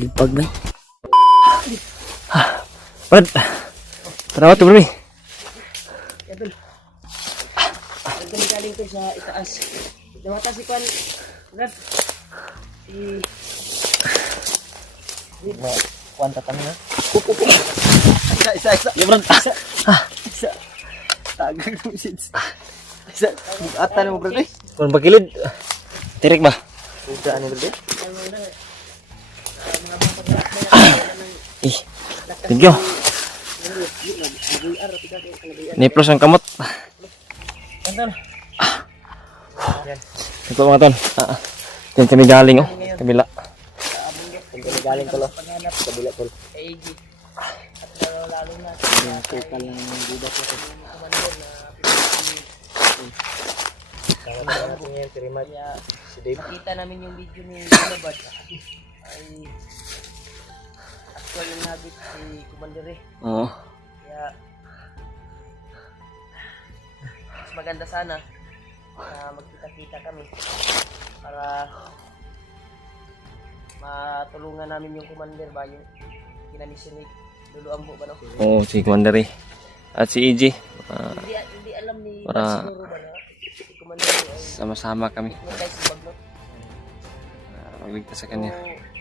Palipag na. Brad, tara to bro. Idol. Idol galing to sa itaas. Nawata si Kwan. Brad. Kuan ta kami na. Isa. Ya Brad. Isa. Tagag mo shits. Isa. Atan mo Brad eh. Kuan bagilid. Tirik ba? Sudah ani Brad. Ih. Thank you. Ni plus ang kamot. Idol. Ito mga tol. Diyan kami galing oh. Kabila. Galing ko lo. Kabila ko. AG. At lalo na yung total ng buda ko. Sama natin ngayon, terima niya si Dave. Nakita namin yung video ni Labad. Ay actual yung nabit si Commander eh. Oo. Kaya mas maganda sana na magkita-kita kami para matulungan namin yung Commander ba yung kinamisyon ni Lolo Ambo ba no? Oo, si Commander eh. At si EJ. Hindi alam ni para siguro ba na si Commander ay sama-sama kami. guys si Bagnot. Magligtas sa kanya.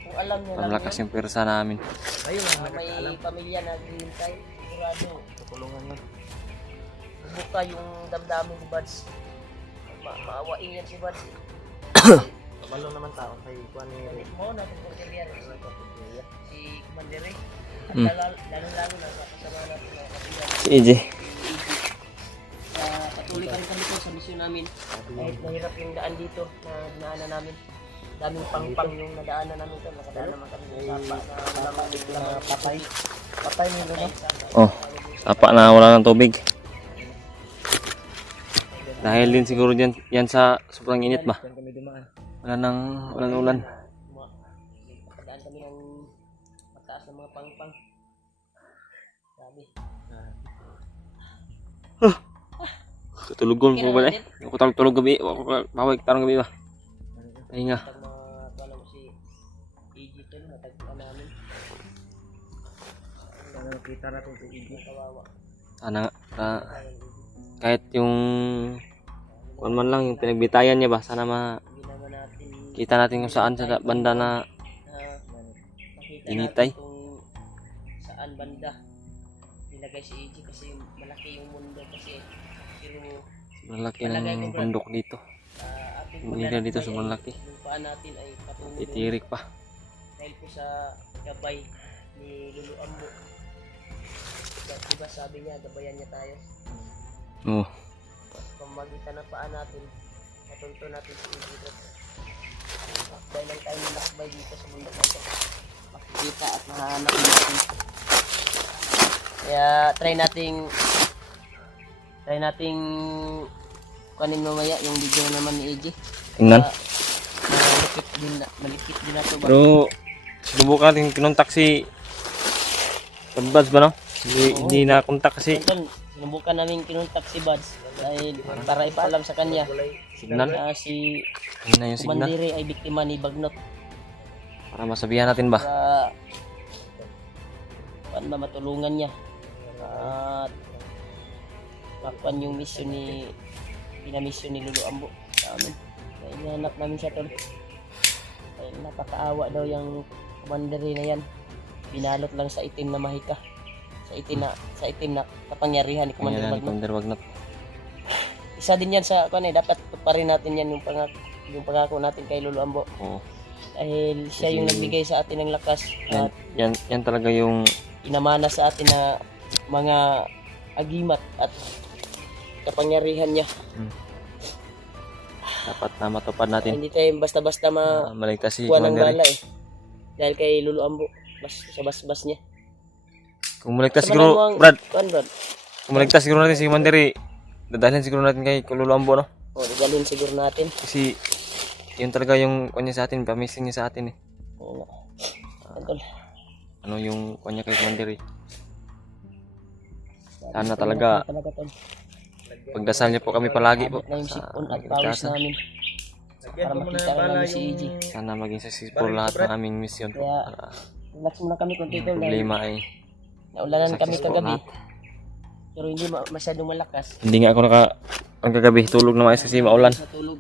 Kung alam niya lang Pamlakas yung pwersa namin. ayun may pamilya na naghihintay sigurado tutulungan yun. Buka yung damdamin ni Buds. Maawain yan si Buds. Malo naman tao kay Juan ni mo na kung kaya si Commander eh. Lalo na kasama natin na kapila. Si EJ. Patuloy kami dito sa misyon namin. Kahit mahirap yung daan dito na dinaanan namin. Daming pang yung nadaanan namin ito. Nakadaan naman kami sa sapa na patay. Patay nila no? Oh, sapa na wala ng tubig. Dahil din siguro dyan, yan sa sobrang init ba? Walang ulan. Nakadaan kami ng mataas ng mga pang. Sabi. Tutulugon po ba eh? Ako tulog gabi. Bawag tarong gabi ba? Ay nga. Kala mo si EG ito, natagpuan namin. Nakita natin si EG. Kawawa. Sana kahit yung kung man lang yung pinagbitayan niya ba, sana kita natin kung saan sa banda na initay. Saan banda nilagay si EG kasi malaki yung mundo kasi pero malaki ng bundok dito. Hindi na dito sa malaki. Yung paan natin ay patungo. Titirik pa. Dahil po sa gabay ni Lolo Ambo. Diba sabi niya, gabayan niya tayo. Oo. Pamagitan ng paan natin, matunto natin si EG. Dahil lang tayo nilakbay dito sa mundo natin. Makikita at mahanap natin. Kaya try nating kunin mamaya yung video naman ni EJ. Tingnan. Malipit din na to ba? Pero subukan natin kinontak si Buds ba no? Hindi na kontak kasi Sinubukan namin kinontak si Buds dahil para ipaalam sa kanya signal. Si Yun na yung signal. Commander ay biktima ni Bagnot. Para masabihan natin ba? Para matulungan niya. At makuan yung mission ni pinamisyon ni Lolo Ambo sa amin. Kaya hinahanap namin siya tol. Kaya napakaawa daw yung Commander na yan. Binalot lang sa itim na mahika. Sa itim na kapangyarihan ni Commander Bagnot. Isa din yan sa dapat tuparin natin yan yung pangako natin kay Lolo Ambo. Oo. Dahil siya yung nagbigay sa atin ng lakas at yan talaga yung inamana sa atin na mga agimat at kapangyarihan niya. Dapat na matupad natin. Hindi tayo basta-basta maligtas si kuha ng Commander. bala eh. Dahil kay Lolo Ambo, sa bas-bas niya. Kung maligtas siguro, Brad. Brad. Kung maligtas siguro natin si Commander dadalhin siguro natin kay Lolo Ambo no? O, dadalhin siguro natin. Kasi yun talaga yung kanya sa atin, pamising niya sa atin eh. Oo nga. Ano yung kanya kay Commander Sana talaga pagdasal niyo po kami palagi po na yung sipon at sa pawis namin. para makita rin namin si EJ. Sana maging successful lahat ng aming mission. Kaya, Para relax muna kami konti tol. Dahil problema ay naulanan kami successful kagabi. lahat. Pero hindi masyadong malakas. Hindi nga ako ang kagabi tulog na maayos kasi maulan. Natulog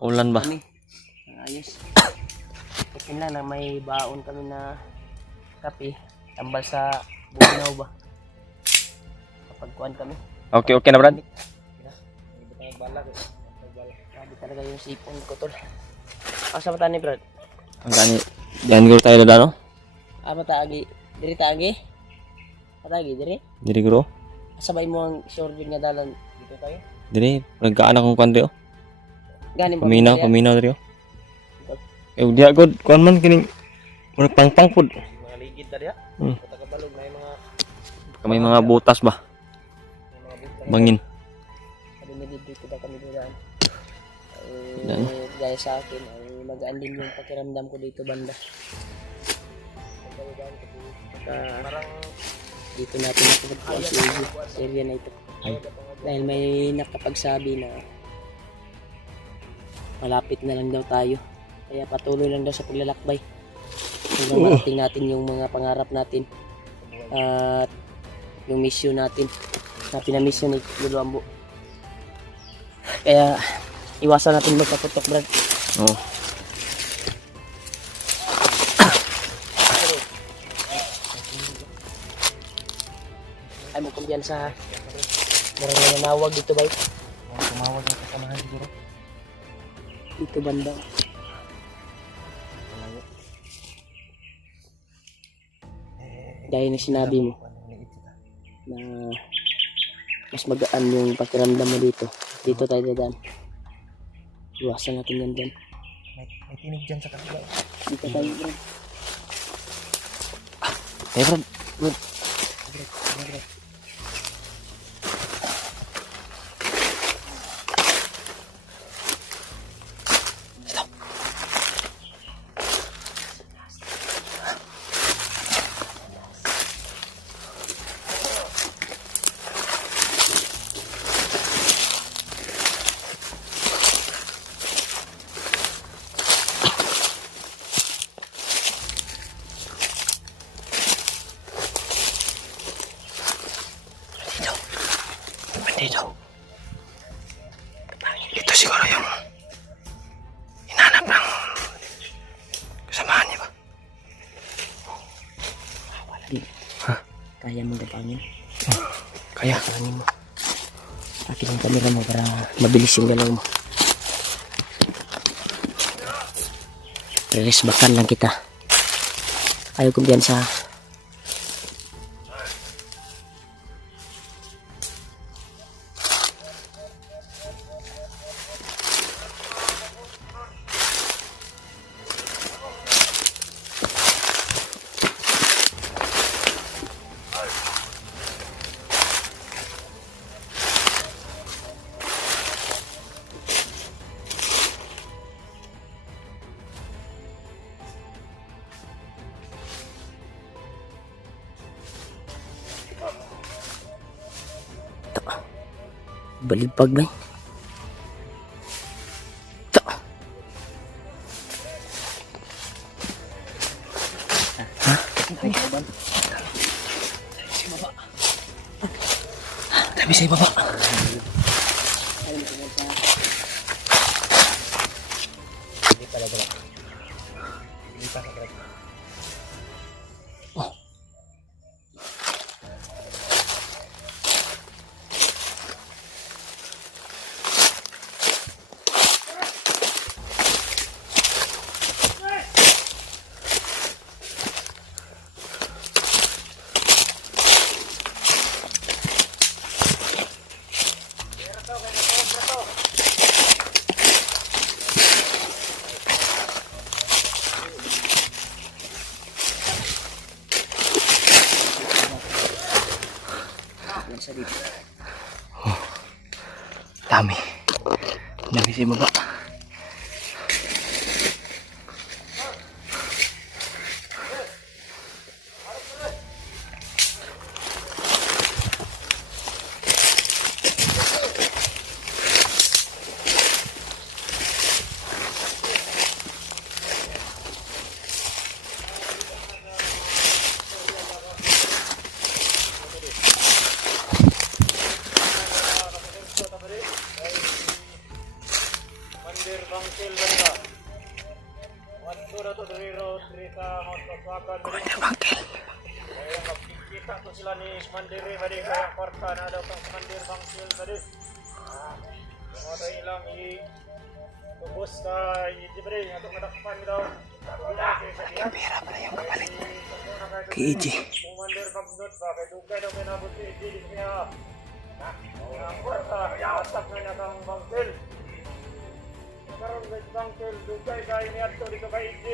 Maulan ba? kami. Ayos. Kasi lang na may baon kami na kape. Tambal sa Bugnaw ba? Kapag kuhan kami. Okay, okay na Brad. Grabe talaga yung sipon ko tol. Asa mata ni Brad? Ang gani. Diyan guro tayo da no? Mataagi. Diri taagi. Mataagi diri. Diri guro. Sabay mo ang short nga dalan dito tayo. Diri nagkaan akong kwan oh. Gani ba? Paminaw diri oh. Eh dia god kuan man kining murag pangpang pud. Mga ligid ta diha. Hmm. Tagabalog may mga Kamay mga butas ba? Bangin. sabi ni dito daw kami dulaan. Daan. Gaya sa akin ay magaan din yung pakiramdam ko dito banda. Parang dito natin nakapagpuan si EJ sa area na ito. Dahil may nakapagsabi na malapit na lang daw tayo. Kaya patuloy lang daw sa paglalakbay. Hanggang marating natin yung mga pangarap natin. At yung mission natin na pinamisyon ni Lolo Ambo. Kaya iwasan natin magpaputok, Brad. Oh. Ay mo kumpiyansa. Meron na nanawag dito ba? Tumawag ng kasamahan siguro. Dito banda. Gaya na sinabi mo na mas magaan yung pakiramdam mo dito. Dito tayo dadaan. Iwasan natin yan dyan. May tinig dyan sa kabila. Dito tayo, bro. Eh Brad. Dito. Ito siguro yung hinanap ng kasamahan niya ba? Kaya mo gapangin. Kaya. Pangin mo. Akin ang camera mo para mabilis yung galaw mo. Release bakan lang kita. Ayaw kumpiyansa. Balipag ba? Ito. Ha? Tabi sa ibaba. Dami. Dami sa ibaba. Commander Bangkel. Kita to sila ni Commander Badi kaya kwarta na daw kang Commander Bangsil Badi. Mga tayo ilang tubos ka i-bring atong nadakpan daw. Yung pera pala yung kapalit kay EJ. Commander Bagnot ba kay dugay daw kinabot si EJ din niya. Ang kwarta atak na niya kang Bangsil. Karon guys Bangsil dugay kay ni adto dito kay EJ.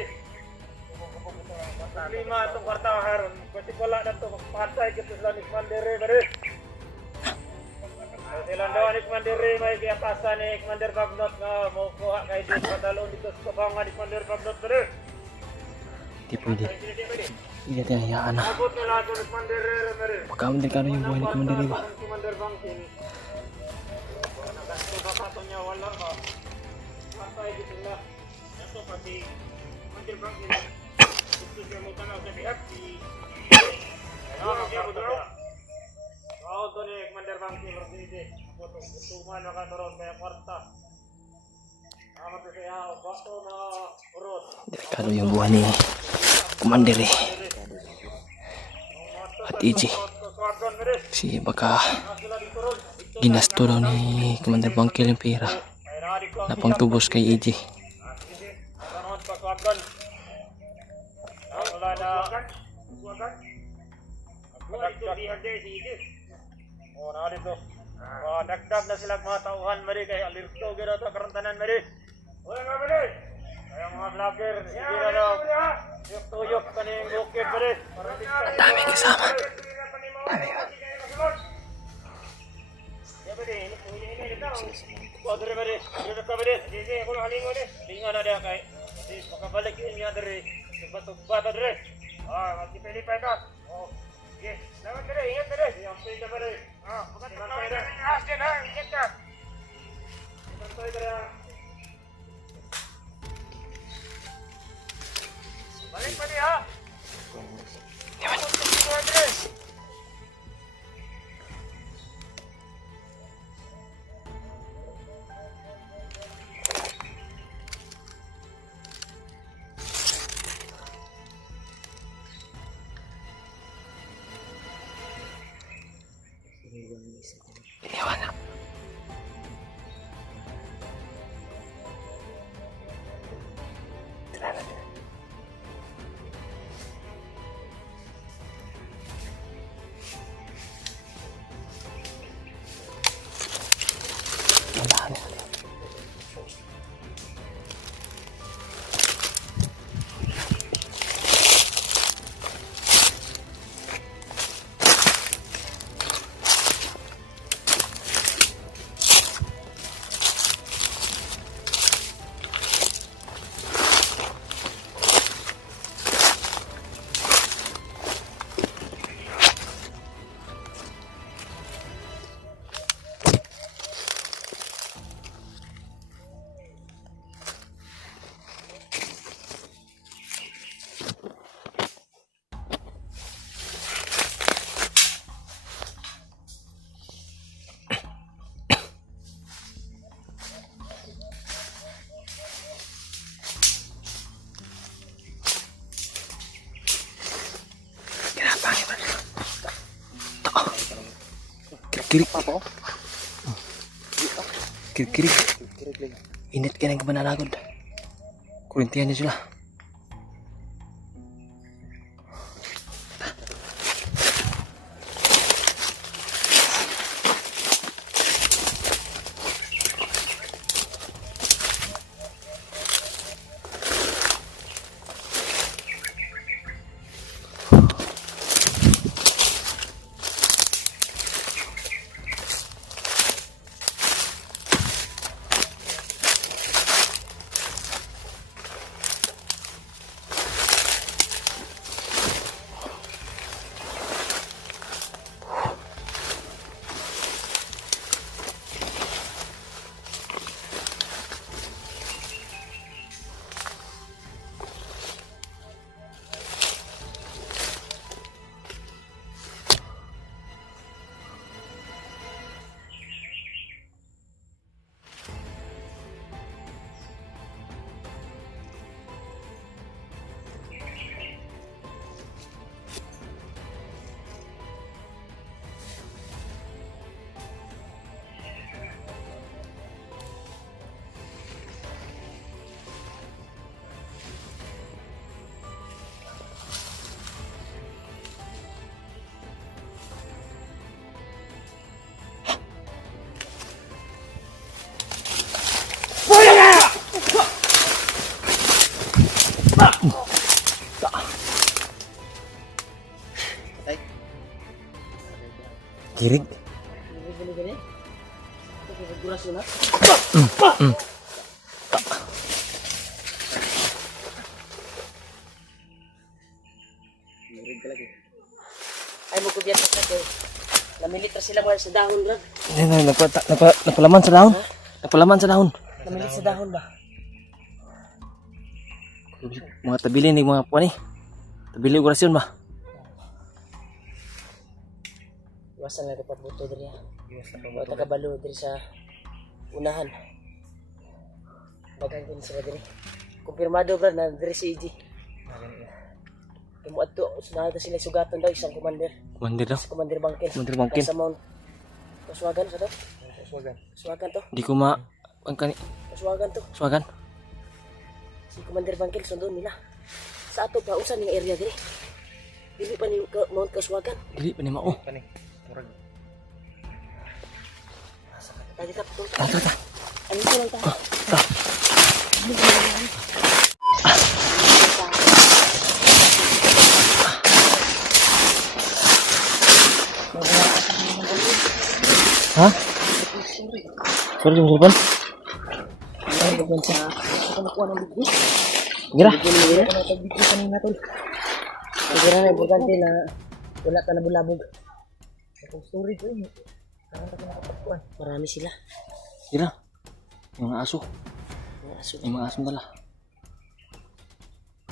Lima itong kwarta karon kasi wala na ito magpatay kita sila ni Commander Badi. Silang daw ni Commander may kiyapasan ni Commander Bagnot nga mo kuha kay Diyos patalon dito sa kabangan ni Commander Bagnot Badi. Hindi pwede. Hindi natin hayaan na. Abot na lahat ni Commander Badi. Pagkamandirkano yung buhay ni Commander Iba. Commander Bangsil. Nagasto ba ka niya wala ba? Patay dito sila. Ito pati Commander Bangsil. Gusto siya mo tanaw sa biyak si ni Commander Bangsil Roside. Gustuman na kataroon kaya kwarta. Amat na siya bato na urot. Delikado yung buhay ni Commander at EJ. Kasi baka ginasto daw ni Commander Bangkel yung pera na pangtubos kay EJ. Wala na. Oh, na dito. Dagdag na sila mga tauhan mari kay alirto gyud ato karantanan mari. Oy nga mari. Kaya mga vlogger, sige na daw. Tuyok kaning bukid mari. Ang dami kasama. Padre mari, dito ka mari. Sige, ako halingon ni. Linga na dia kay. Makabalik yun niya diri. Tugba-tugba ta diri. Magpilipay ka. Oh. Sige. Salamat diri, ingat diri. Yang pili ka diri. Bukan tayo diri. Asyan ha, ingat ka. Bukan tayo diri. Balik pa di ha. Iniwan na. Tira na din. Wala na. Kirik. Kirik. Init ka ng kabanalagod. Kurintihan niya sila. Kirig. Gini-gini. Ito configuration na. Ay mo kubiyat ka kay. Namilitra sila mga sa dahon lang. Napalaman sa dahon. Napalaman sa dahon. Namilit sa dahon ba? Mga tabili ni mga puan eh. Tabili orasyon ba? Iwasan nga dapat buto diri. Wa tagabalo diri sa unahan. Dagan din sila diri. Kumpirmado bro na diri si EG. Kamo adto sunahan ta sila sugatan daw isang commander. Commander daw. Si Commander Bangkil. Commander Bangkil. Sa Mount Kaswagan sa to? Kaswagan to. Di ko ma... Ang kani... Kaswagan to. Swagan. Si Commander Bangkil sundo nila. Sa ato pa usan ning area diri. Dili pa ni Mount Kaswagan. Dili pa ni mao. Tadi tap to. Tara. Ano ko lang ta? Ha? Sorry yung sulpan. Ay, bukan sa ano ko nang bigis. Gira. Bigis kanina tol. Siguro na importante na wala ka na bulabog. Kung story ko yun. Marami sila. Gira. Yung mga aso. Mga aso. Yung mga aso dala.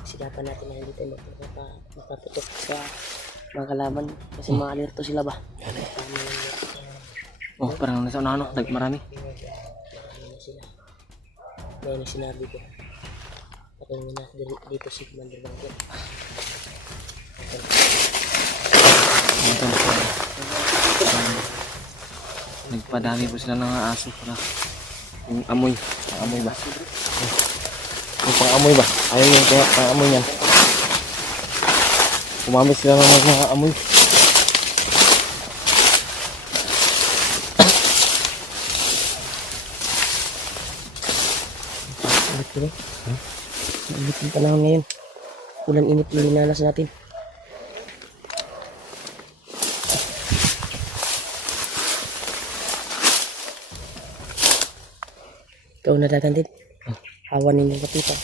Sigapan natin na hindi tayo mapaputok sa mga kalaban kasi mga alerto sila ba? Oh, parang nasa ano, marami. Marami na sila. Ngayon na sinabi ko. Patingin na dito si Commander Bangkil. Nagpadami po sila ng mga aso para yung amoy. Amoy ba? Yung pang-amoy ba? Ayaw yung pang-amoy yan. Kumamit sila ng mga amoy. Init yung panahon ngayon. Ulan init yung linalas natin. Ikaw na dagan din. Hawan ninyong kapitan.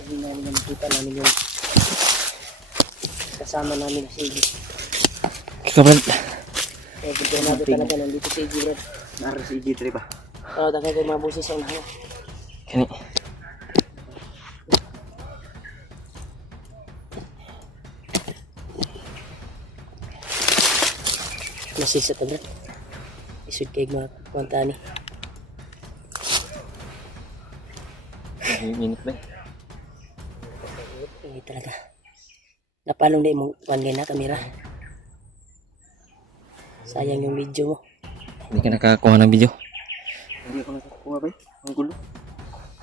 Sabihin namin na makita namin yung kasama namin na si Iggy. Kabrad. Kaya bigyanado talaga nandito si Iggy, Brad. Nara si EG3 ba? Oo, dahil kayo mga busis sa unahan. Kani. Masid sa tabrat. Isud kayo mga kuwantani. Minute ba? Hindi talaga. Napalong na yung one na kamera. Sayang yung video mo. Hindi ka nakakuha ng video. Hindi ako nakakuha ba? Ang gulo.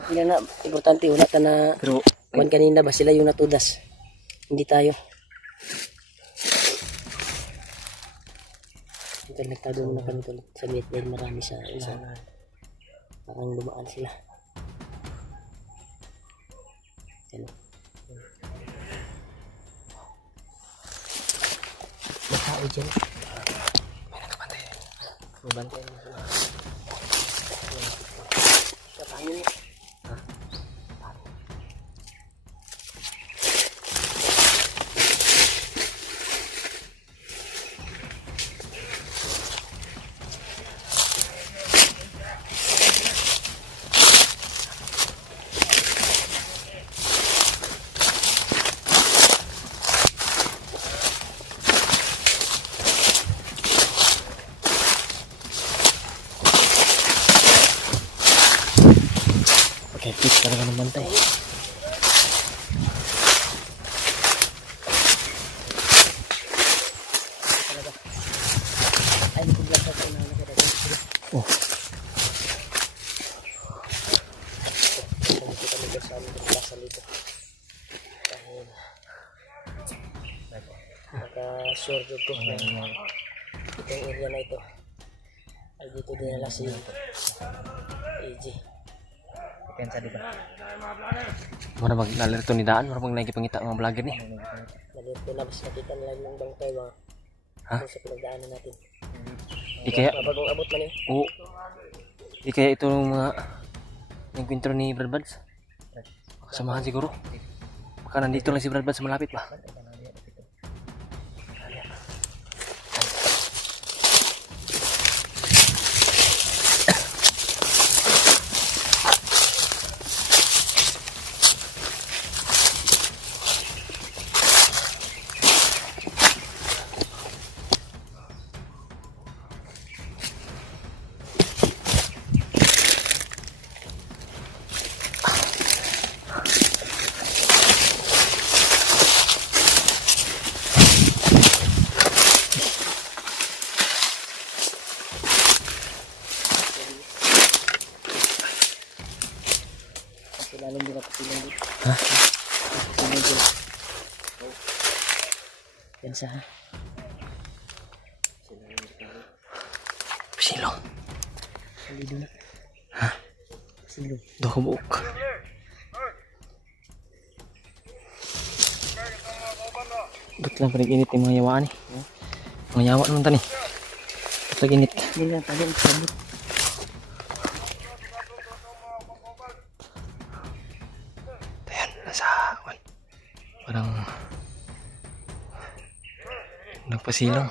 Hindi na, importante wala ka na Pero one kanina ba sila yung natudas. Hindi tayo. Ito nagtago muna kami tuloy sa gate dahil marami sa unahan. Parang lumaan sila. Yan. May tao dyan. May nakabantay. Mabantay mo sila. Kapahin niya. Kepit talaga ng bantay. Hindi kami guys sa aming kasal dito. Dahil naka-sure dito ko na itong area na ito ay dito dinala si AJ. Pensa di ba? Mura maglalito ni Daan, mura magnaikipangita mga vlogger ni. Nalito na mas nakita nila yung bangkay mga Ha? sa pinagdaanan natin. Di kaya, Bagong abot man eh. oo. Di kaya ito yung mga nagkwentro ni Brad Buds. Samahan siguro. Baka nandito lang si Brad Buds malapit ba? Kasi lalong din ako silang dito. Ha? Silang dito. Yan sa ha. Silong. Salido na. Ha? Silong. Doon ka buok. Dut lang panig init yung mga yawaan eh. Mga yawa naman tani. Dut lang init. Yan lang tayo ang sabot. Ayan, nasa kwan. Parang nagpasilong.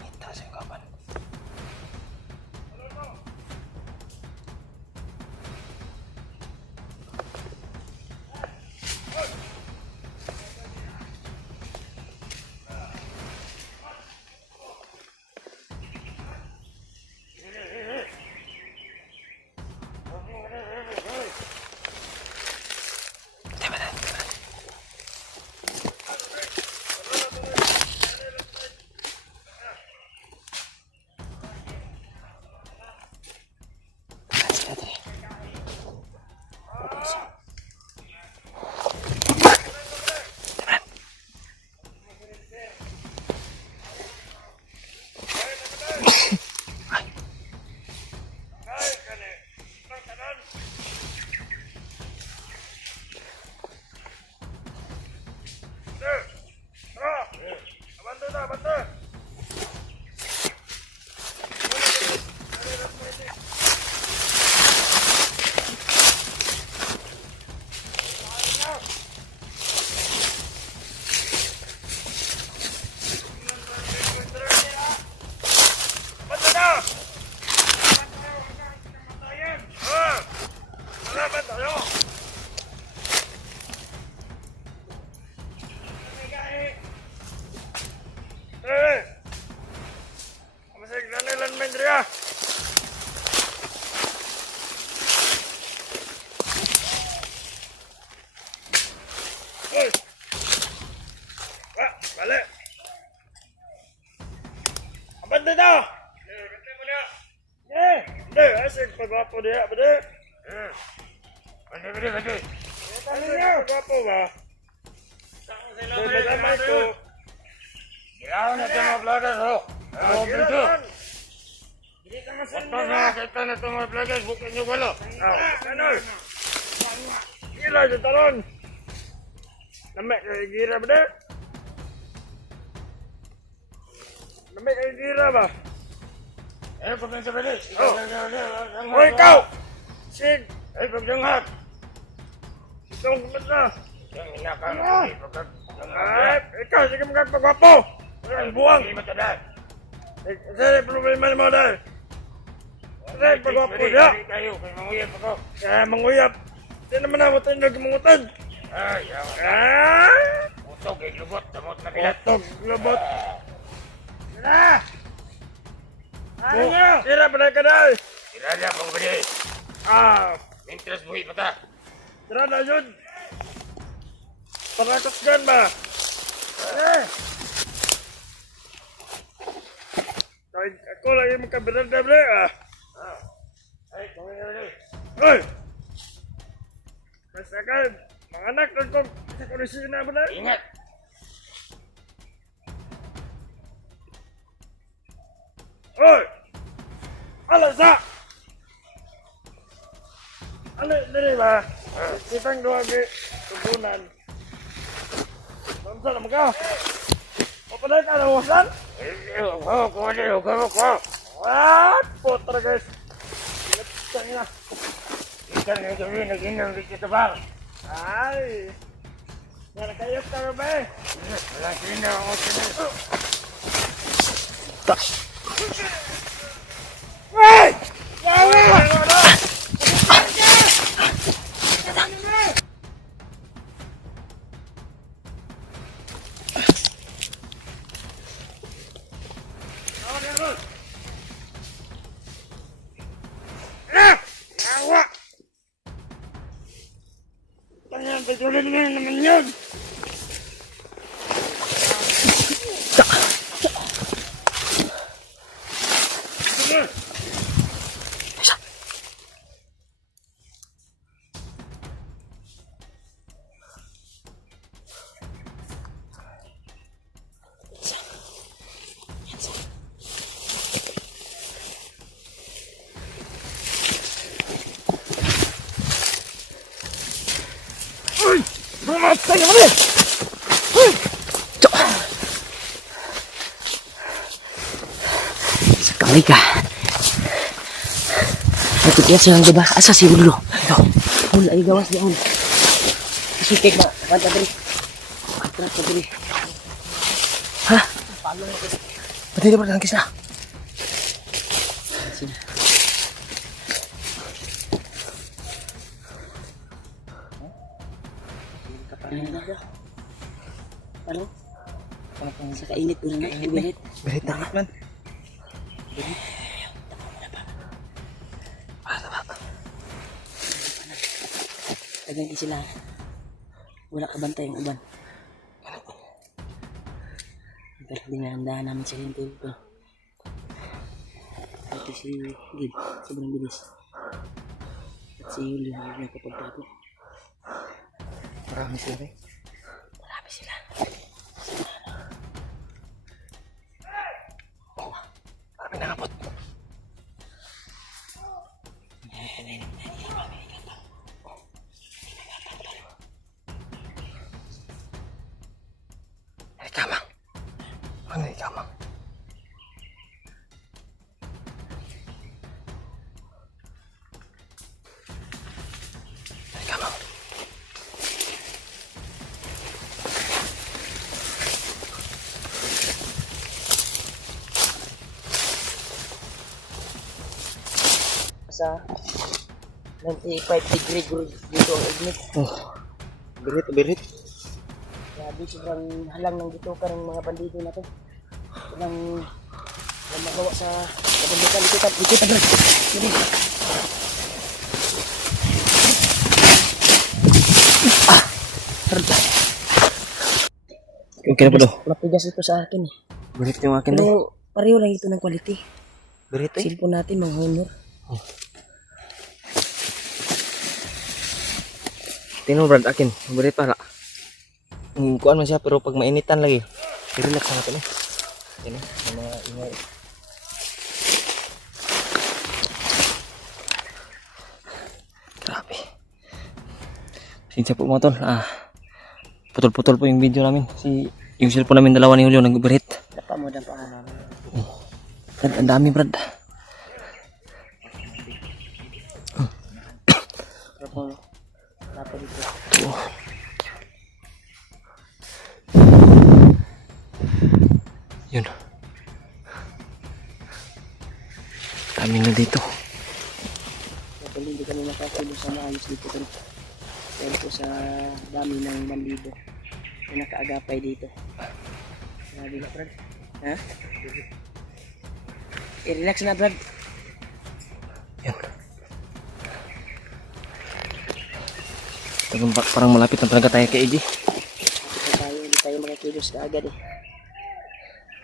Ito sa kapan. Balik. Abante dah. Ganti mo dia. Deh, asik pagwapo dia, bade. Bade. Asik pagwapo ba? Bersama itu. Ya, nak tengok belakang tu. Oh, begitu. Waktu nak kita nak tengok belakang, bukannya bola. Sana. Gila je talon. Namek gira bade. Namek gira ba? Pagkakita bade. Hoy kau. Sig. Pagdangat. Itong kumata. Yang inakan. Ikaw, sige magkagpagwapo. Ang buwang. Hindi matadad. Sige, problema mo dahil. Sige, pagwapo niya. Kayo, kay manguyap ako. Manguyap. Hindi naman ako tayo nagmungutan. Utog, lubot. Damot na pilat. Utog, lubot. Tira pa na ka na! Tira na pang bali! Mintras buhi pa ta! Tira na yun! Pangatot gan ba? Kahit ako lang yung magkabiran na bali Ay, kung yun na Hoy! Basta ka, mga anak lang kong sa kulisina mo na! Ingat! Hoy! Alasa! Ano dili ba? Kitang doon di tubunan. Bangsa naman ka? Papaday ka na wasan? What? Putra guys! Ikan na! Ikan na gawin, nag-inang di kita ba? Ay! Nakayok ka na ba eh? Wala sila ako sila. Hey! Yawa! Yawa! Tangan, pagulin mo naman yun! Sekali ka. Ito kaya silang diba? Asa si Ulo? Ulo ay gawas diyan. Sikik na. Kanta diri. Kanta diri. Ha? Pati na ba kangkis na? Sina. Ano? Sa kainit ulo na. Kainit. Berit na man. Tagal sila. Wala ka bantay yung uban. Pero dinahandahan namin sila yung tulpo. Ito si Gid, sobrang bilis. At si Julio, hindi nakapagtapo. Marami sila eh. Marami sila. Marami nakapot. Ay, kamang. Ano yung kamang? Ay, kamang. Sa 95 degree dito ang ignit. Oh. Berit. Grabe, sobrang halang ng ditukan ng mga bandido na to. Walang magawa sa kabandikan. Ikutan bro. Okay na po do. Mapigas ito sa akin eh. Berit yung akin do. Pero pareho lang ito ng quality. Berit eh. Cellphone natin, mga honor. Tino Brad akin. Berit pala. Kuan man siya pero pag mainitan lagi. I-relax na natin eh. Yan eh. Yung mga ingay. Grabe. Sinsya po mga tol. Putol-putol po yung video namin. Yung cellphone namin dalawa ni Julio nag-berit. Dapa mo, dapa. Brad, ang dami Brad. Dapa dito. Yun. Dami na dito. Kaya hindi kami makakilo sa maayos dito. Dahil po sa dami ng bandido na nakaagapay dito. Grabe na, Brad. Ha? I-relax na, Brad. Yan. Parang malapit na talaga tayo kay AJ. Hindi tayo makakilos na agad eh.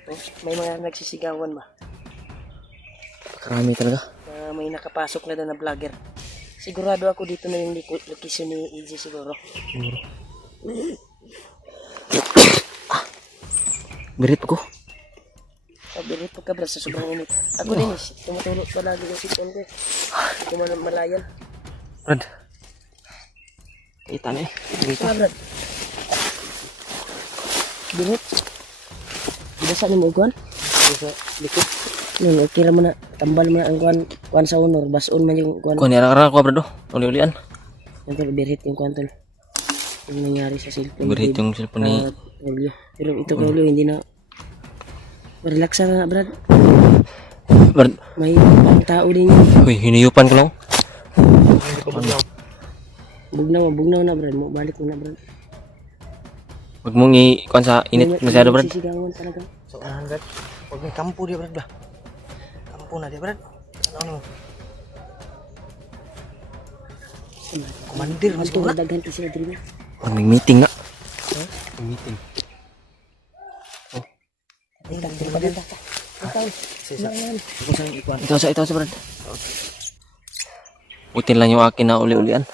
Oh, may mga nagsisigawan ba? Karami talaga. May nakapasok na doon na vlogger. Sigurado ako dito na yung location ni AJ siguro. Birit ko. Birit po ka, Brad, sa sobrang init. Ako din eh, tumutulog pa lagi yung sipon ko eh. Hindi ko man malayan. Brad. Kita na eh. Ito Brad. Birit. Bidasa ni mo kuan? Sa likod. Nun, okay lang mo na. Tambal mo na ang kuan sa honor. Basun man yung kuan. Kuha niya lang ko, Brad. Uli-ulian. Yan tol, birit yung kuan tol. Yung nangyari sa cellphone. Birit yung cellphone ni... Rolyo. Pero ito Rolyo, hindi na... Relax na, Brad. Brad. May ibang tao din yun. Uy, hiniyupan ko lang. Bugnaw na, Brad. Balik mo na, Brad. Huwag mong i-kuhan sa init masyado, Brad. Sisigawan talaga. So, Brad, huwag may kampo dia, Brad ba? Kampo na dia, Brad. Ano mo? Kumandir, mas Ito, kuna. daghan ko sila din. Parang may meeting nga. May meeting. Ito sa Brad. Butin lang yung akin na uli-ulian.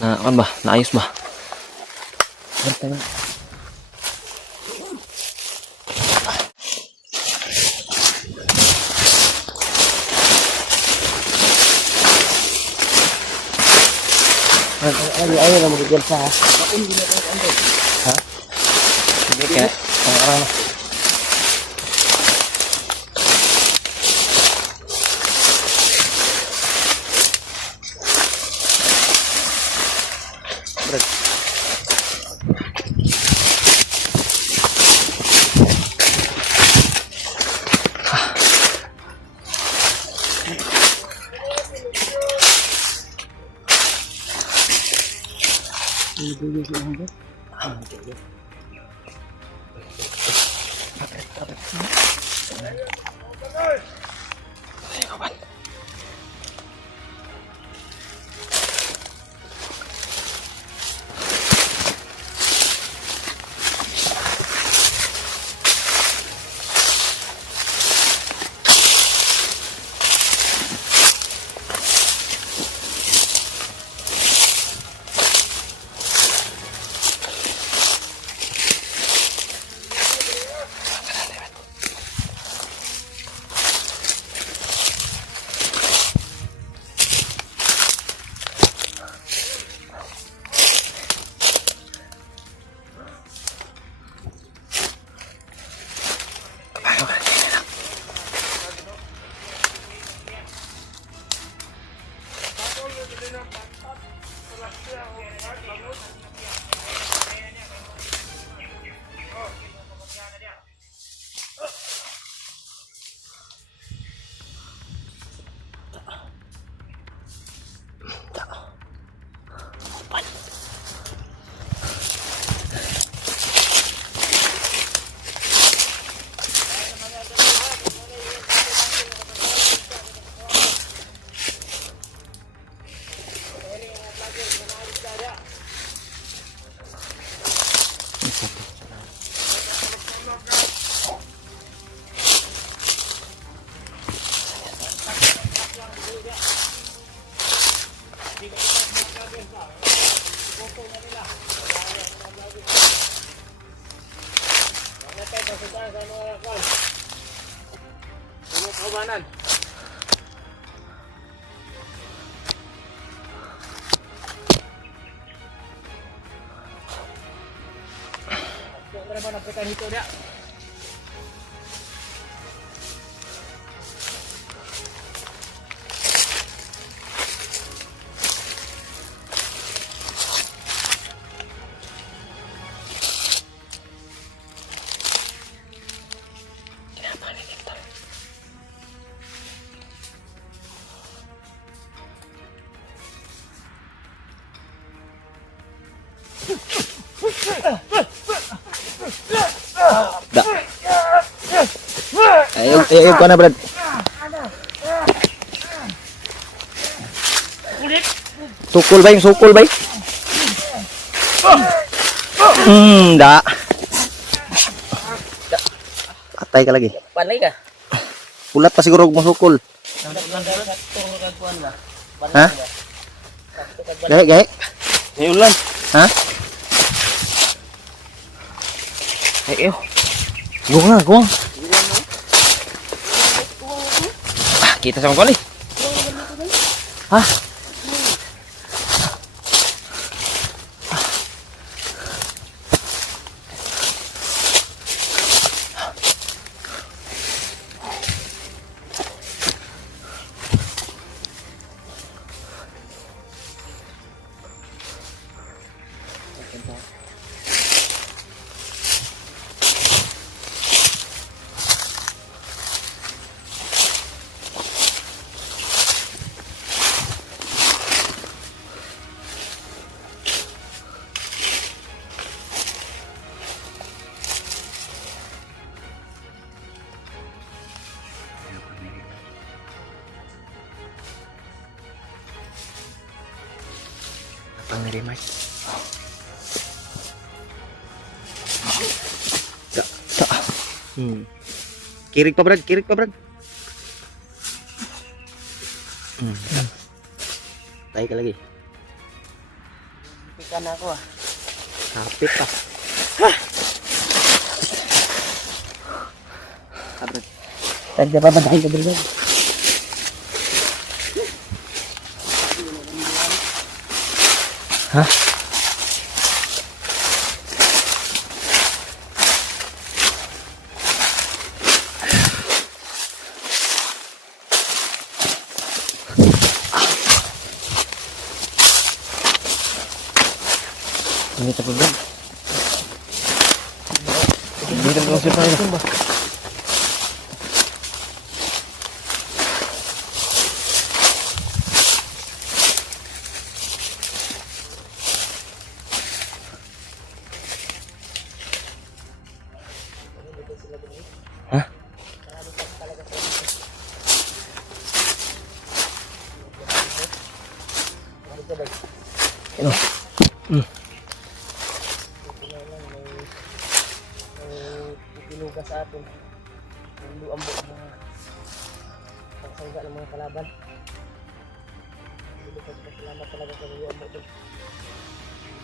Na, ano ba? Naayos ba? Ayaw na magigil sa ha. Sige, kaya. Pang-arang na. Ayaw ko na, Brad. Sukol bay, sukol bay. Da. Patay ka lagi. Panay ka. Ulat pa siguro mo sukol. Ha? Gahe, gahe. May ulan. Ha? Ay, ew. Guwang na, guwang. Ah, kita sa mga Ha? Pang-remark. Kirig pa Brad, kirig pa Brad. Tayo ka lagi. Pika na ako ah. Kapit pa. Tagda pa ba dahil ka Brad? Ha? Ini tak betul. Ini tak betul siapa ini? Hah? Pinuga sa atin. Yung luambo ang mga pagsangga ng mga kalaban. Salamat talaga sa luambo din.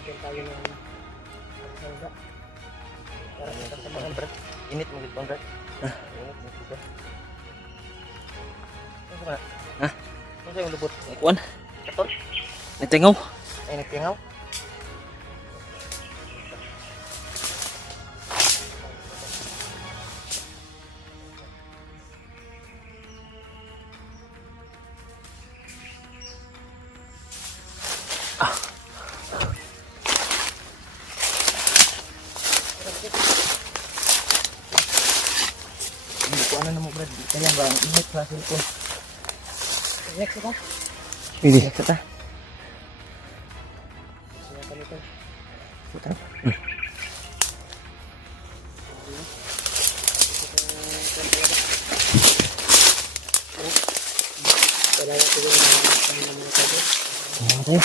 Bigyan tayo ng pagsangga. Para sa kasamahan Brad. Init mo gid Brad. Init mo dito. Ano ba? Ha? Ano sa yung lubot? Kuan. Katol? Natingaw. Ay nagtingaw. Hindi ko ano na mo Brad. Kaya ba ang init sa cellphone? Next ka? Ini kata. Siya kami ito. Putar. Kailangan ko yung mga tayo. Ano?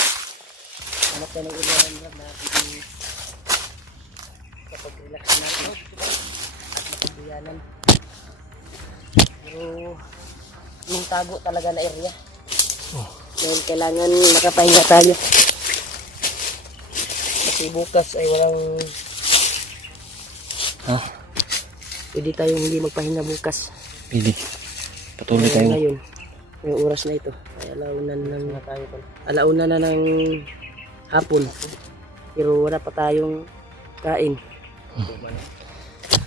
Hanap tayo ng ilahan Brad na pwede kapag relax natin at makabiyanan. Pero yung tago talaga na area. Dahil kailangan makapahinga tayo. Kasi bukas ay walang Ha? pwede tayong hindi magpahinga bukas. Pili. Patuloy tayo. Ngayon, yung oras na ito ay alauna na ng hapon. Pero wala pa tayong kain.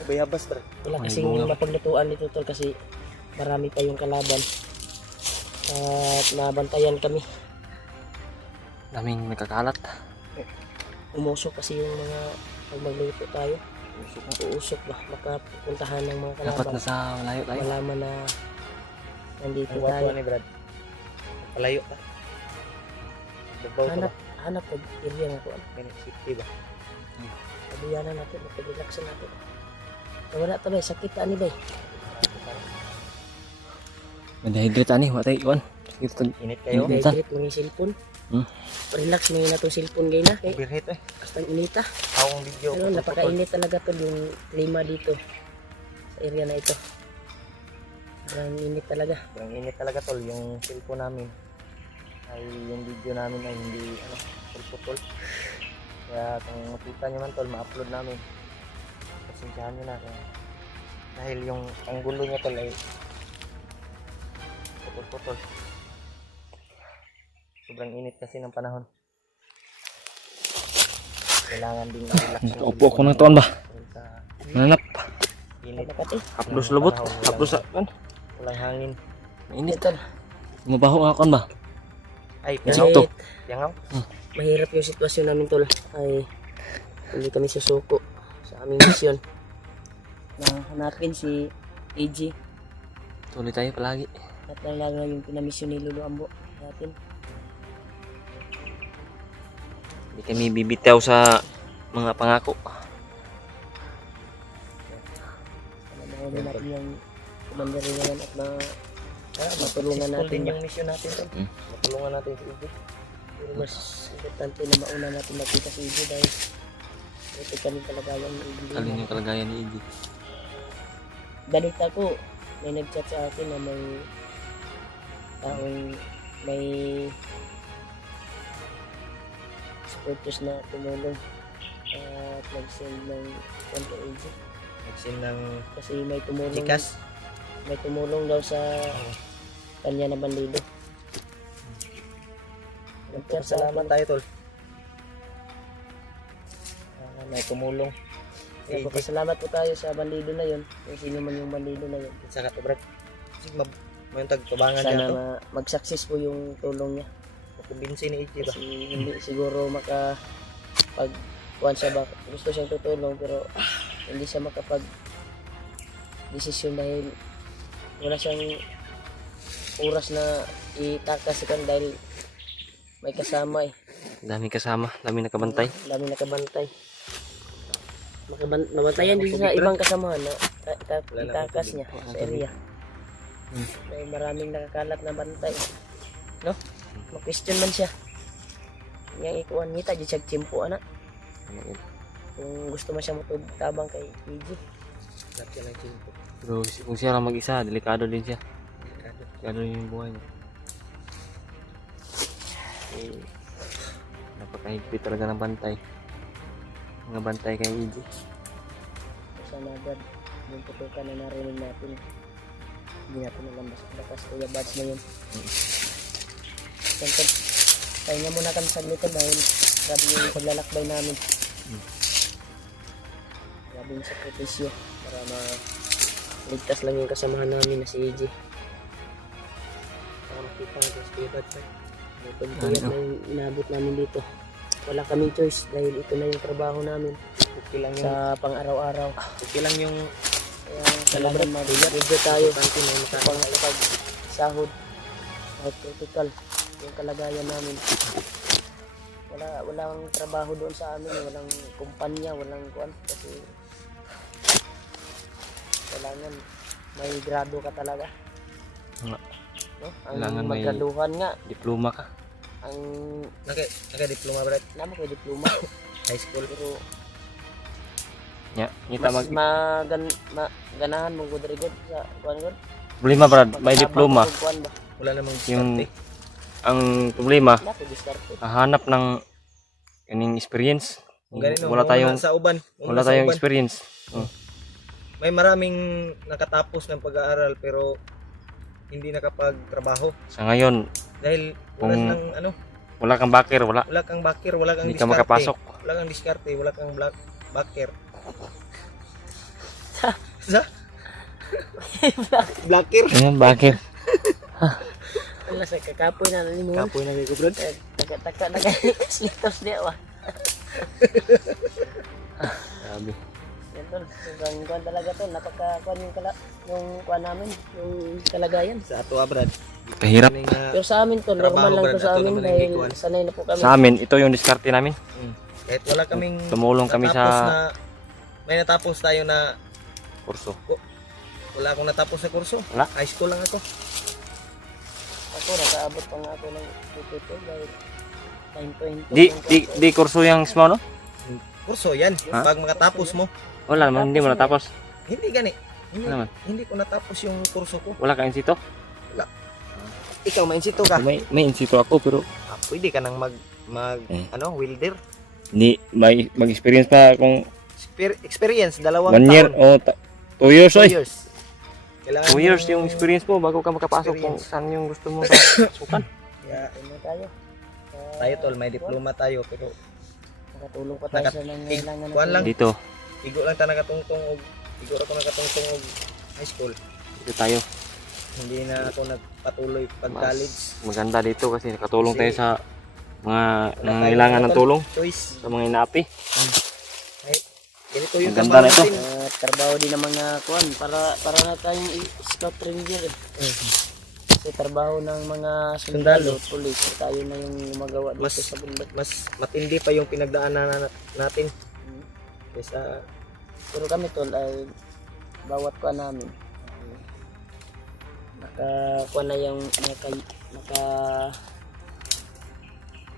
Bayabas Brad. Wala kasing mapaglutuan dito tol kasi marami pa yung kalaban. At nabantayan kami. Daming nakakalat. Umusok kasi yung mga pag magluto tayo. Uusok ba? Makapuntahan ng mga Dapat kalaban. na sa layo tayo. Malaman na nandito Ang tayo. wapo ni Brad. Palayo ta. Babaw ta. Hanap pag area nga ko. City ba? Pabiyanan natin, magpag-relaxan natin. Wala ta ba, sakit ta ni ba? Mendehydrate ani, wa tayo iwan. Ito. Init kayo. Dahil Init. trip mga cellphone. Hmm. Relax mo yun na itong cellphone gay na. Kay Overheat eh. basta inita. Awang video. Pero napakainit talaga to yung klima dito. Sa area na ito. Sobrang init talaga. Ang init talaga tol, yung cellphone namin ay yung video namin ay hindi putol. Kaya kung makita nyo man tol, ma-upload namin. Pasensyahan nyo na dahil yung ang gulo niya tol ay putol. Sobrang init kasi ng panahon. Kailangan din i-relax yung Upo ako ng tuwan ba? dahil sa Nanap. init. Makati. Haplos lubot. Haplos sa kan. Walang hangin. Mainit. Ito. Mabaho nga kan ba? Ay, Insekto. yangaw. Mahirap yung sitwasyon namin tol. Ay hindi kami susuko sa aming misyon. Na hanapin si AG. Tuloy tayo palagi. At lang yung pinamisyon ni Lolo Ambo natin. Hindi kami bibitaw sa mga pangako. Sana mahuli natin yung commander ngayon at matulungan natin yung mission natin tol. Matulungan natin si Iggy. Pero mas importante na mauna natin makita si Iggy dahil ito kami kalagayan ng Iggy. Kalin yung kalagayan ni Iggy. Balita ko, may nag-chat sa akin na may taong may supporters na tumulong at nag-send ng 1 Iggy. Nagsin ng Kasi may tumulong Gcash. may tumulong daw sa kanya na bandido. Nag-chat sa Salamat tayo tol. May tumulong. Kaya po, pasalamat po tayo sa bandido na yun. Kung sino man yung bandido na yun. Sa katubrat. Kasi may tagtubangan Sana niya to. mag-success po yung tulong niya. Makumbinsi ni Iggy ba? Kasi hindi siguro pag kuwan siya ba, gusto siyang tutulong pero hindi siya makapag desisyon dahil wala siyang oras na itakas kan dahil may kasama eh. Dami kasama. Dami nakabantay. Dami nakabantay. Nabantayan din sa ibang kasamahan na itakas niya sa area. Dahil maraming nakakalat na bantay. No? Ma-question man siya. Yang ikuan ngita di siya tiyempo ana. Kung gusto man siya tabang kay PG. Lahat yan ang chinto. Pero kung siya lang mag-isa, delikado din siya. Delikado din yung buhay niya. Eh, napakahigpit talaga ng bantay. Mga bantay kay Iggy. Sana agad yung putukan na narinig natin. Hindi natin alam bakas kuya Bads na yun. Siyempre, pahinga muna kami saglit dahil grabe yung paglalakbay namin. Grabe yung sakripisyo para maligtas lang yung kasamahan namin na si AJ. Para makita natin sa kuya Bads. Itong puyat na yung inabot namin dito. Wala kaming choice dahil ito na yung trabaho namin Okay lang yung sa pang-araw-araw. okay lang yung Kaya kailangan mag-video tayo pang sahod kahit critical yung kalagayan namin. Walang trabaho doon sa amin, walang kumpanya, walang kuan kasi kailangan may grado ka talaga. Nga. No? Ang Kailangan may maggraduhan nga diploma ka. ang naka-diploma ba? naman ko diploma High school. pero Kita mas ganahan mo good record sa kuan gud. problema brad, may diploma. Wala namang Yung diskarte. ang problema, Napo diskarte. hahanap ng kaning experience. Kung ganun, Wala tayong sa uban. wala tayong experience. May maraming nakatapos ng pag-aaral pero hindi nakapagtrabaho Sa ngayon, dahil wala Kung- nang wala kang backer, wala. wala kang backer, wala kang Hindi ka diskarte. makapasok. Wala kang diskarte, wala kang backer. Blacker. Ayan, backer. Wala sa kakapoy na nalimutan. Kapoy na kayo, bro. Taka na kay kaslitos dia wa. Grabe. Yan tol, sobrang kuan talaga to, napaka-kuan yung kuan namin, yung kalagayan. Sa ato, Brad. Kahirap. Pero sa amin to, Trabaho, normal lang to Brad, sa ato amin naman ang dahil ikuan. sanay na po kami. Sa amin, ito yung diskarte namin. Kahit wala kaming Tumulong kami natapos sa na, may natapos tayo na kurso. wala akong natapos na kurso. Wala. High school lang ako. ako, nakaabot pa nga ako ng tututo dahil time to hinto. Di kurso yung ismo, no? Kurso yan. Ha? Pag makatapos mo, Wala naman, hindi mo natapos. hindi gani. Hindi, Ano naman? hindi ko natapos yung kurso ko. Wala ka insito? Ikaw, mainsito ka. May insito ako pero Pwede ka nang Eh. welder. hindi mag-experience pa kung Experience, 2 1 year taon. o 2 years 2 oy. years. Kailangan 2 years mong- yung experience mo bago ka makapasok kung Experience. saan yung gusto mo sukan. Kaya, Ano tayo? tayo tol, may diploma tayo pero Nakatulong pa tayo sa nangailangan kuwan lang. Dito, igo lang ta nakatungtong og high school. dito tayo. Hindi na ako nagpatuloy pag Mas college. maganda dito kasi nakatulong Kasi tayo sa mga Wala nangangailangan tayong ng tulong choice. sa mga inaapi. Ganito yung Maganda trabaho na ito. natin. trabaho din ng mga kuan para na tayong scout ranger eh. Kasi trabaho ng mga sundalo, pulis, tayo na yung gumagawa dito Mas- sa bundok. Mas matindi pa yung pinagdaanan natin. Kaysa Pero kami tol ay bawat kuan namin nakakuha na yung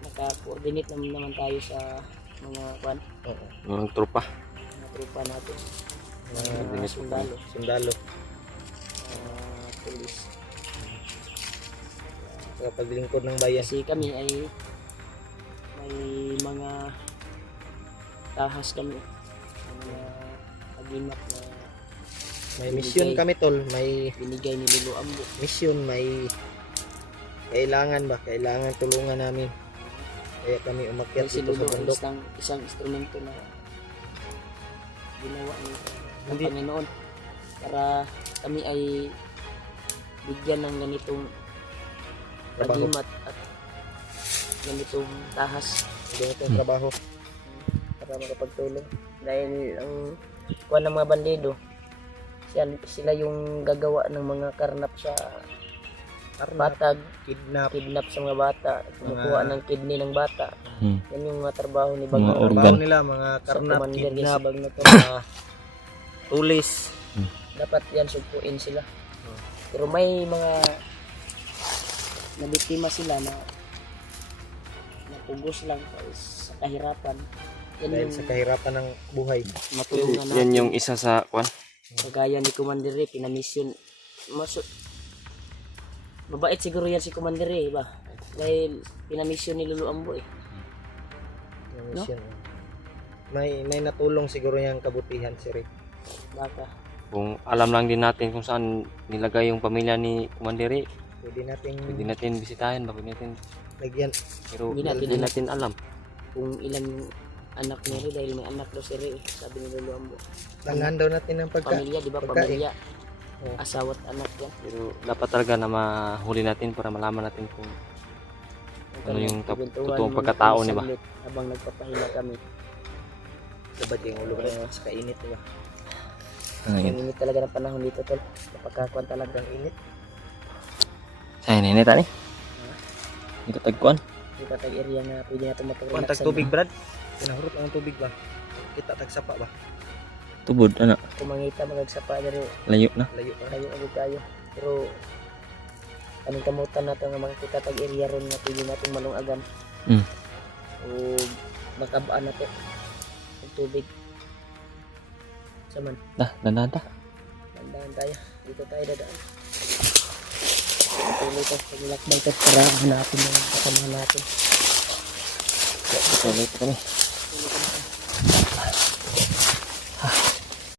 naka-coordinate naman tayo sa mga kuan, Mga tropa. mga trupa natin, mga Coordinate sundalo, sundalo. pulis. Sa paglingkod ng bayan. Kasi kami ay may mga tahas kami, mga agimat na May mission kami tol. May binigay ni Lolo Ambo. mission, may kailangan tulungan namin. Kaya kami umakyat Kasi dito sa Lolo ay bundok. isang instrumento na ginawa ng Hindi. Panginoon para kami ay bigyan ng ganitong Trabaho. agimat at ganitong tahas Ganito yung trabaho. para makapagtulong. Dahil ang kuha ng mga bandido, sila yung gagawa ng mga karnap sa batag, Kidnap. kidnap sa mga bata, kumukuha ng kidney ng bata. Hmm. Yan yung mga trabaho ni Mga Bagno. organ. Trabaho nila, mga Sa karnap, commander yan kidnap, si Bagno to. tulis. Dapat yan sugpuin sila. Pero may mga nabiktima sila na napugos lang sa kahirapan. Yan Dahil yung sa kahirapan ng buhay. matulungan Yan natin. yung isa sa kwan. Kagaya ni Commander Ray, pinamisyon. Mabait siguro yan si Commander Ray, ba? Dahil pinamisyon ni Lolo Ambo eh. Yung mission. May natulong siguro yung kabutihan si Rick. Baka. Kung alam lang din natin kung saan nilagay yung pamilya ni Kumandiri, Pwede natin pwede natin bisitahin, pwede natin. lagyan. Pero Hindi natin hindi natin alam. kung ilan yung anak ni Ray, dahil may anak daw si Ray, sabi ni Lolo Ambo. Langan daw natin ng Pamilya, di ba? pagkain. Pamilya. Oo. Asawa at anak yan. Pero dapat talaga na mahuli natin para malaman natin kung ano yung Kwentuhan totoong mo pagkatao kami niya ba? saglit habang nagpapahinga kami. Sabad yung ulo ko sa kainit, di ba? Ayun. Ang init talaga ng panahon dito, tol. Napagkakuan talaga. Ang init. Sayang na tani. Ito tagkuan. Dito tag area na pwede natin mapag-relaxan. Kuwan tag tubig, Brad. Pinahurot ang tubig ba? Kita tag sapa ba? Tubod ana. Kung mangita, magagsapa na rin. Layo na. Layo pa. Kayo agad tayo. Pero anong kamutan natin nga makikita tag area ron na pwede natin malungagan. Mm. O makabaan na to. Ang tubig. Saman, Danada. dandahan tayo. Dito tayo dadaan. Tuloy to. Paglakbay to para hanapin yung kasamahan natin. Tuloy pa kami. Tuloy kami.